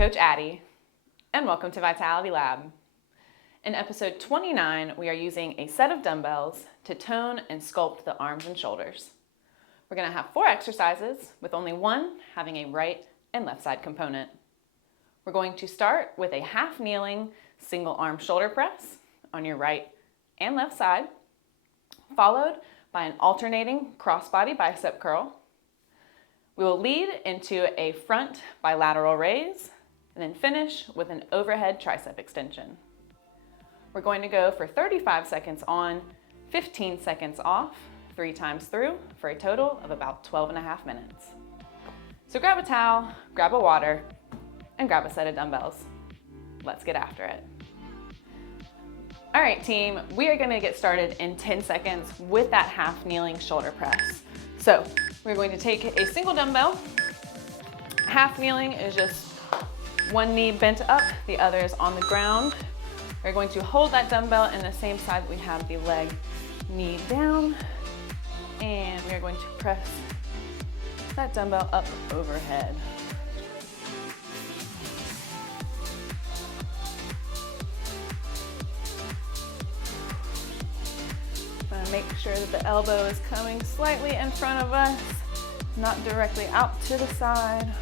Coach Addie, and welcome to Vitality Lab. In episode 29, we are using a set of dumbbells to tone and sculpt the arms and shoulders. We're going to have 4 exercises, with only one having a right and left side component. We're going to start with a half kneeling single arm shoulder press on your right and left side, followed by an alternating crossbody bicep curl. We will lead into a front bilateral raise and then finish with an overhead tricep extension. We're going to go for 35 seconds on, 15 seconds off, 3 times through for a total of about 12.5 minutes. So grab a towel, grab a water, and grab a set of dumbbells. Let's get after it. All right, team, we are going to get started in 10 seconds with that half kneeling shoulder press. So we're going to take a single dumbbell. Half kneeling is just one knee bent up, the other is on the ground. We're going to hold that dumbbell in the same side that we have the leg knee down, and we are going to press that dumbbell up overhead. Make sure that the elbow is coming slightly in front of us, not directly out to the side.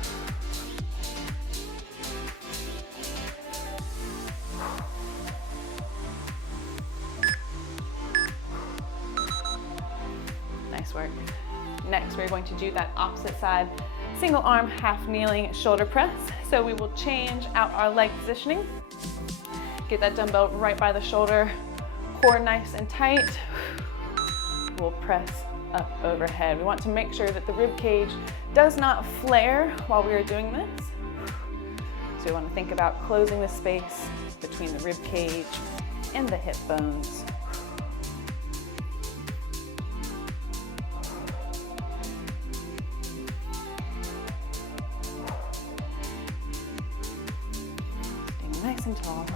Nice work. Next, we're going to do that opposite side, single arm, half kneeling shoulder press. So we will change out our leg positioning. Get that dumbbell right by the shoulder, core nice and tight. We'll press up overhead. We want to make sure that the rib cage does not flare while we are doing this. So we want to think about closing the space between the rib cage and the hip bones. Staying nice and tall.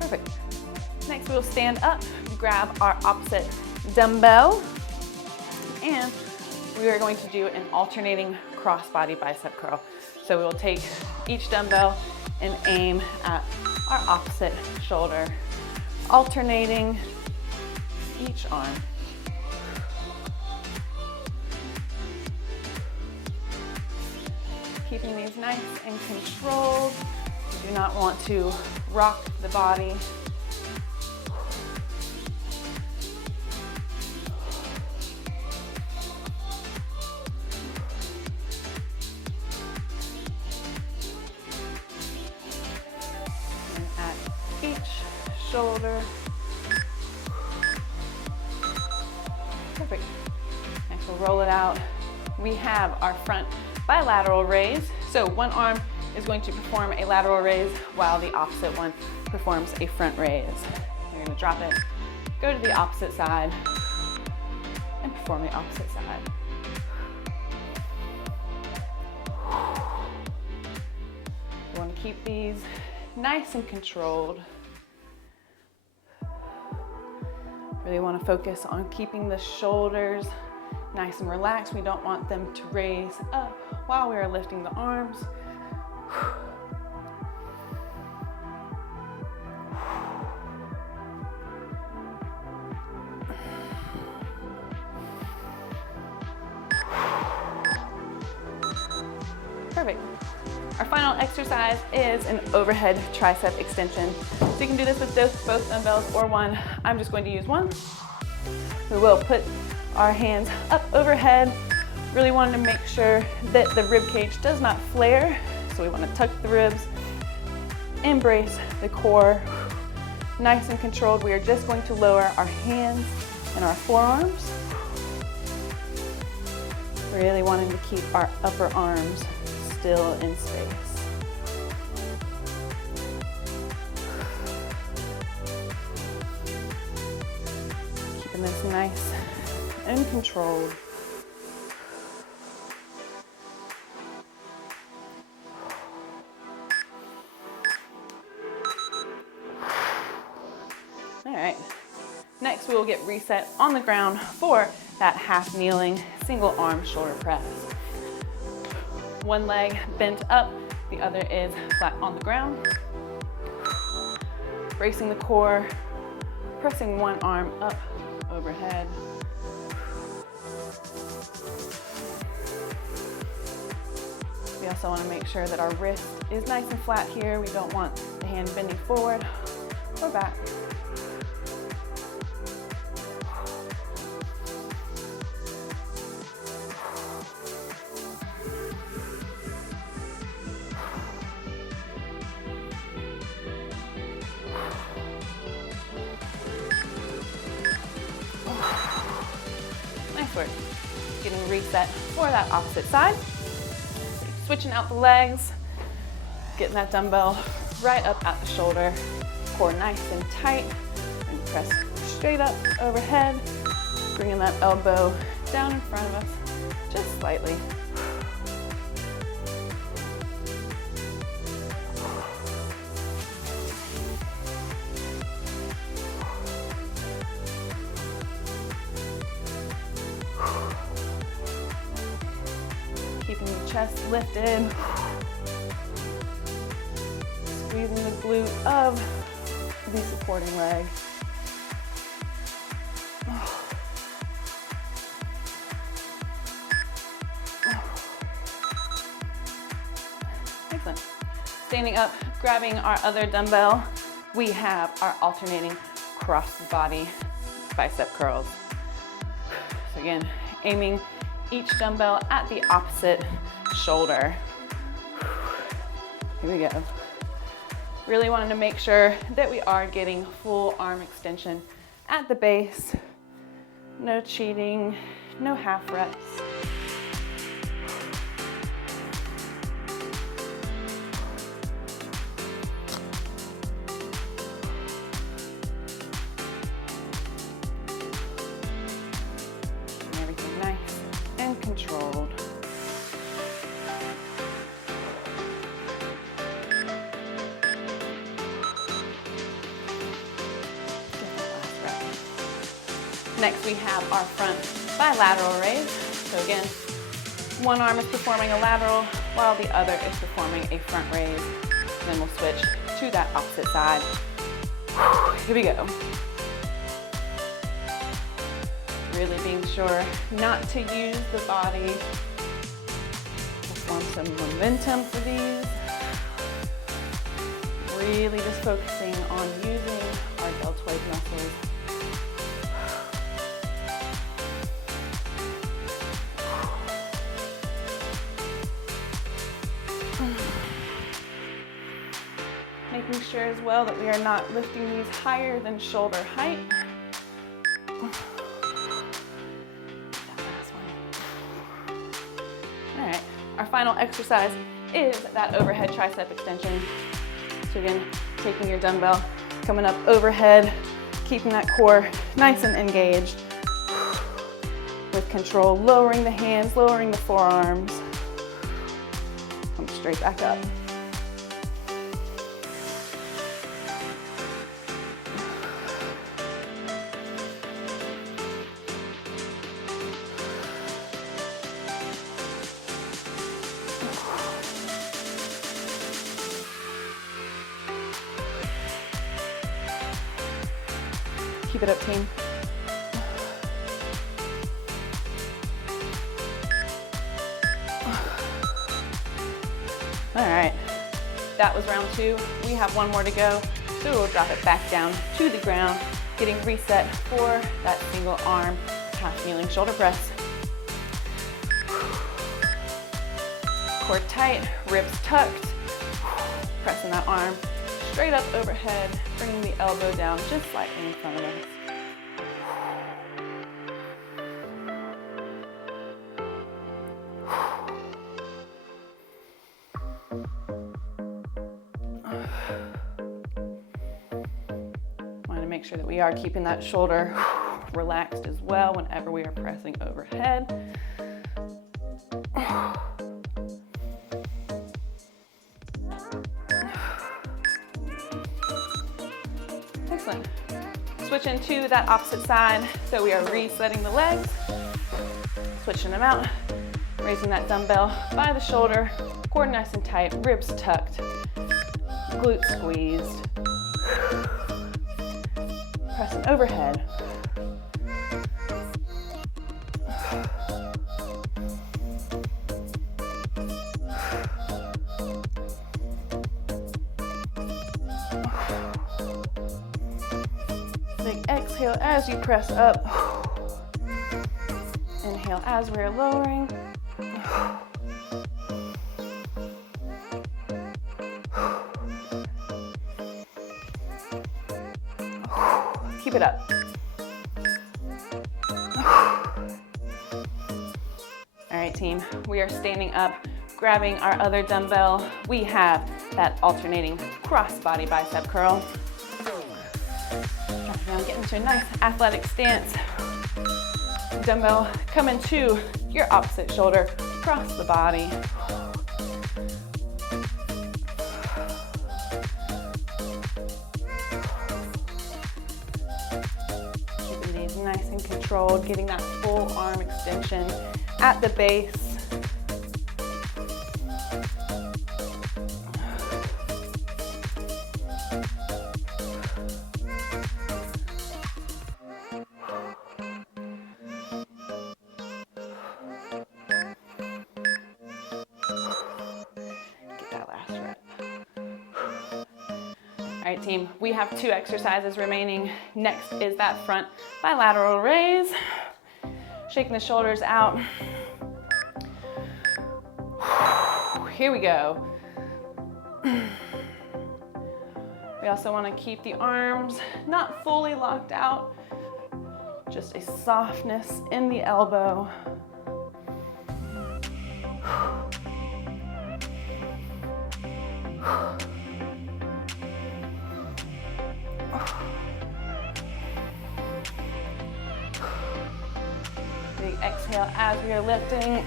Perfect. Next, we'll stand up, grab our opposite dumbbell, and we are going to do an alternating crossbody bicep curl. So we'll take each dumbbell and aim at our opposite shoulder, alternating each arm. Keeping these nice and controlled. You do not want to rock the body. And at each shoulder. Perfect. Next, we'll roll it out. We have our front bilateral raise. So one arm is going to perform a lateral raise while the opposite one performs a front raise. You're going to drop it, go to the opposite side, and perform the opposite side. You want to keep these nice and controlled. Really want to focus on keeping the shoulders nice and relaxed. We don't want them to raise up while we are lifting the arms. Perfect. Our final exercise is an overhead tricep extension. So you can do this with both dumbbells or one. I'm just going to use one. We will put our hands up overhead. Really wanting to make sure that the rib cage does not flare. So we want to tuck the ribs, embrace the core, nice and controlled. We are just going to lower our hands and our forearms. Really wanting to keep our upper arms still in space. Keeping this nice and controlled. right, next we will get reset on the ground for that half kneeling single arm shoulder press. One leg bent up, the other is flat on the ground. Bracing the core, pressing one arm up overhead. We also want to make sure that our wrist is nice and flat here. We don't want the hand bending forward or back. Nice work. Getting reset for that opposite side. Switching out the legs, getting that dumbbell right up at the shoulder, core nice and tight, and press straight up overhead, bringing that elbow down in front of us, just slightly. Keeping the chest lifted, squeezing the glute of the supporting leg. Excellent. Standing up, grabbing our other dumbbell, we have our alternating cross body bicep curls. So again, aiming each dumbbell at the opposite shoulder. Here we go. Really wanting to make sure that we are getting full arm extension at the base. No cheating, no half reps. Everything nice and controlled. Next we have our front bilateral raise. So again, one arm is performing a lateral while the other is performing a front raise. Then we'll switch to that opposite side. Here we go. Really being sure not to use the body. Just want some momentum for these. Really just focusing on using our deltoid muscles. Making sure as well that we are not lifting these higher than shoulder height. All right, our final exercise is that overhead tricep extension. So again, taking your dumbbell, coming up overhead, keeping that core nice and engaged. With control, lowering the hands, lowering the forearms. Come straight back up. Keep it up, team. All right, that was round 2. We have one more to go, so we'll drop it back down to the ground, getting reset for that single arm half kneeling shoulder press. Core tight, ribs tucked, pressing that arm straight up overhead, bringing the elbow down just slightly in front of us. Want to make sure that we are keeping that shoulder relaxed as well whenever we are pressing overhead. Excellent. Switching to that opposite side. So we are resetting the legs, switching them out, raising that dumbbell by the shoulder, core nice and tight, ribs tucked, glutes squeezed. Pressing overhead. Big exhale as you press up. Inhale as we're lowering. Keep it up. All right, team, we are standing up, grabbing our other dumbbell. We have that alternating cross-body bicep curl. Drop down, get into a nice athletic stance. Dumbbell coming to your opposite shoulder, cross the body. Keeping these nice and controlled, getting that full arm extension at the base. All right, team, we have 2 exercises remaining. Next is that front bilateral raise. Shaking the shoulders out. Here we go. We also want to keep the arms not fully locked out, just a softness in the elbow. Big exhale as we are lifting.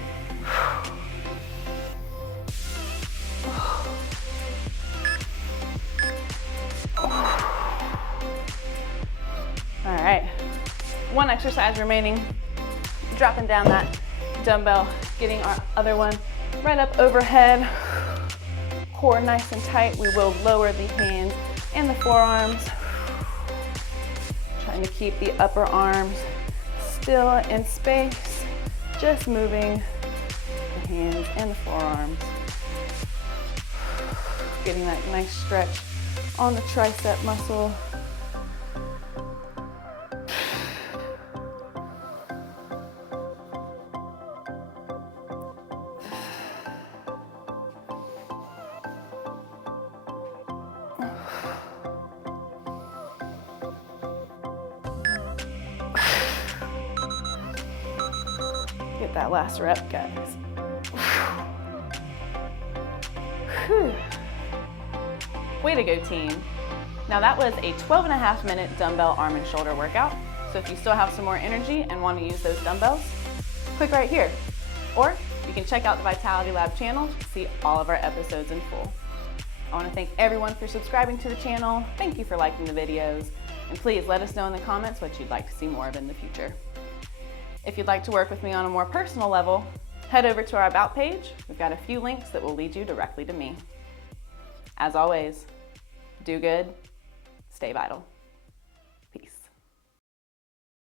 All right, 1 exercise remaining. Dropping down that dumbbell, getting our other one right up overhead. Core nice and tight. We will lower the hands and the forearms. Trying to keep the upper arms still in space, just moving the hands and the forearms. Getting that nice stretch on the tricep muscle. Get that last rep, guys. Whew. Way to go, team. Now that was a 12.5-minute dumbbell arm and shoulder workout. So if you still have some more energy and want to use those dumbbells, click right here. Or you can check out the Vitality Lab channel to see all of our episodes in full. I want to thank everyone for subscribing to the channel. Thank you for liking the videos. And please let us know in the comments what you'd like to see more of in the future. If you'd like to work with me on a more personal level, head over to our About page. We've got a few links that will lead you directly to me. As always, do good, stay vital.